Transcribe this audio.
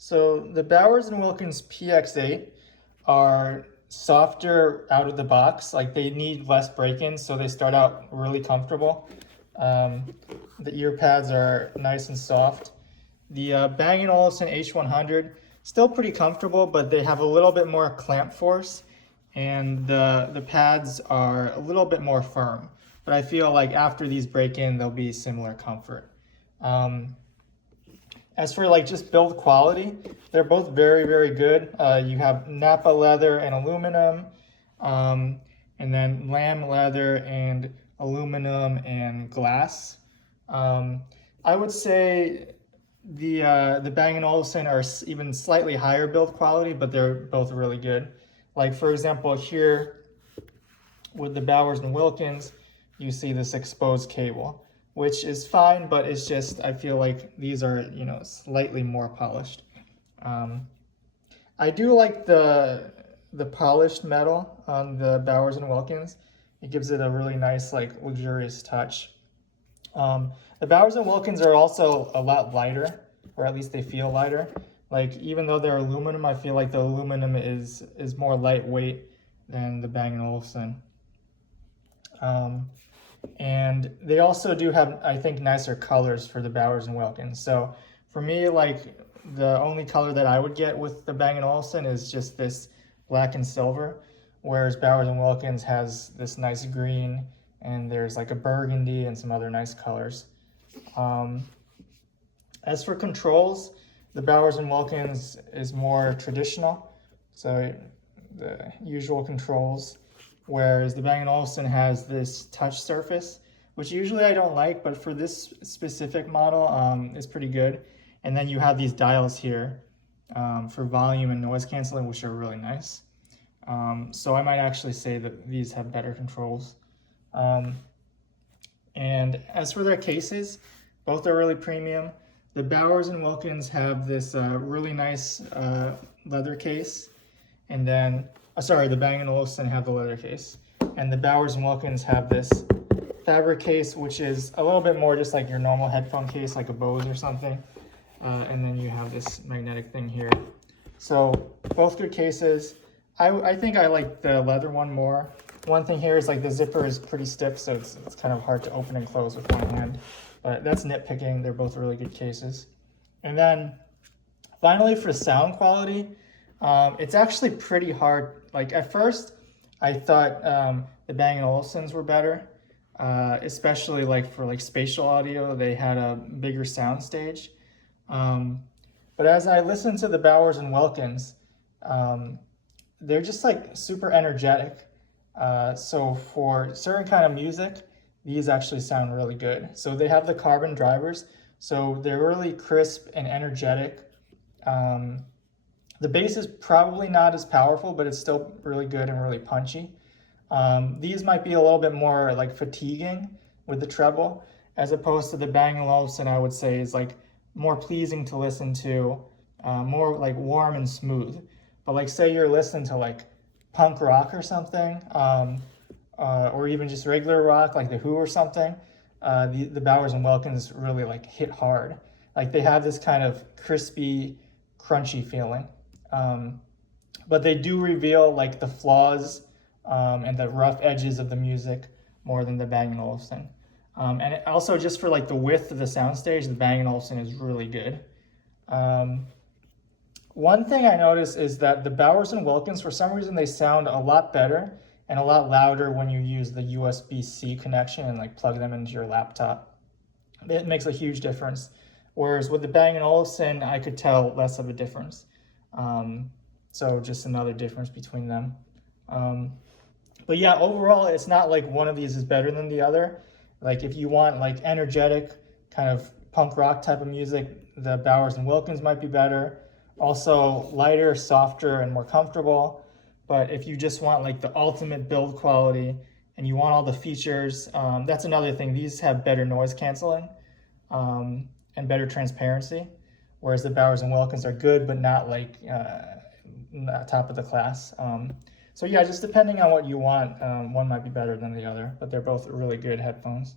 So the Bowers & Wilkins PX8 are softer out of the box. Like they need less break-ins, so they start out really comfortable. The ear pads are nice and soft. The Bang & Olufsen H100, still pretty comfortable, but they have a little bit more clamp force, and the pads are a little bit more firm. But I feel like after these break-in, they'll be similar comfort. As for like just build quality, they're both very, very good. You have Napa leather and aluminum, and then lamb leather and aluminum and glass. I would say the Bang & Olufsen are even slightly higher build quality, but they're both really good. Like for example, here with the Bowers & Wilkins, you see this exposed cable, which is fine, but it's just, I feel like these are, slightly more polished. I do like the polished metal on the Bowers & Wilkins. It gives it a really nice, like, luxurious touch. The Bowers & Wilkins are also a lot lighter, or at least they feel lighter. Like, even though they're aluminum, I feel like the aluminum is more lightweight than the Bang & Olufsen. And they also do have, I think, nicer colors for the Bowers & Wilkins. So for me, like, the only color that I would get with the Bang & Olufsen is just this black and silver, whereas Bowers & Wilkins has this nice green, and there's like a burgundy and some other nice colors. As for controls, the Bowers & Wilkins is more traditional, so the usual controls, whereas the Bang & Olufsen has this touch surface, which usually I don't like, but for this specific model, it's pretty good. And then you have these dials here for volume and noise canceling, which are really nice. So I might actually say that these have better controls. And as for their cases, both are really premium. The Bowers & Wilkins have this really nice leather case, and then, the Bang & Olufsen have the leather case, and the Bowers & Wilkins have this fabric case, which is a little bit more just like your normal headphone case, like a Bose or something. And then you have this magnetic thing here. So both good cases. I think I like the leather one more. One thing here is like the zipper is pretty stiff, so it's kind of hard to open and close with one hand. But that's nitpicking. They're both really good cases. And then finally for sound quality, it's actually pretty hard. Like at first, I thought the Bang & Olufsen's were better, especially like for like spatial audio. They had a bigger sound stage. But as I listened to the Bowers & Wilkins, they're just like super energetic. So for certain kind of music, these actually sound really good. So they have the carbon drivers, so they're really crisp and energetic. The bass is probably not as powerful, but it's still really good and really punchy. These might be a little bit more like fatiguing with the treble, as opposed to the Bang & Olufsen, I would say, is like more pleasing to listen to, more like warm and smooth. But like say you're listening to like punk rock or something, or even just regular rock like the Who or something, the Bowers & Wilkins really like hit hard. Like they have this kind of crispy, crunchy feeling. But they do reveal like the flaws and the rough edges of the music more than the Bang & Olufsen. And also just for like the width of the soundstage, the Bang & Olufsen is really good. One thing I noticed is that the Bowers & Wilkins, for some reason, they sound a lot better and a lot louder when you use the USB-C connection and like plug them into your laptop. It makes a huge difference. Whereas with the Bang & Olufsen, I could tell less of a difference. So just another difference between them. But yeah, overall, it's not like one of these is better than the other. Like if you want like energetic kind of punk rock type of music, the Bowers & Wilkins might be better. Also lighter, softer, and more comfortable. But if you just want like the ultimate build quality and you want all the features, that's another thing. These have better noise canceling and better transparency, whereas the Bowers & Wilkins are good, but not like not top of the class. So yeah, just depending on what you want, one might be better than the other, but they're both really good headphones.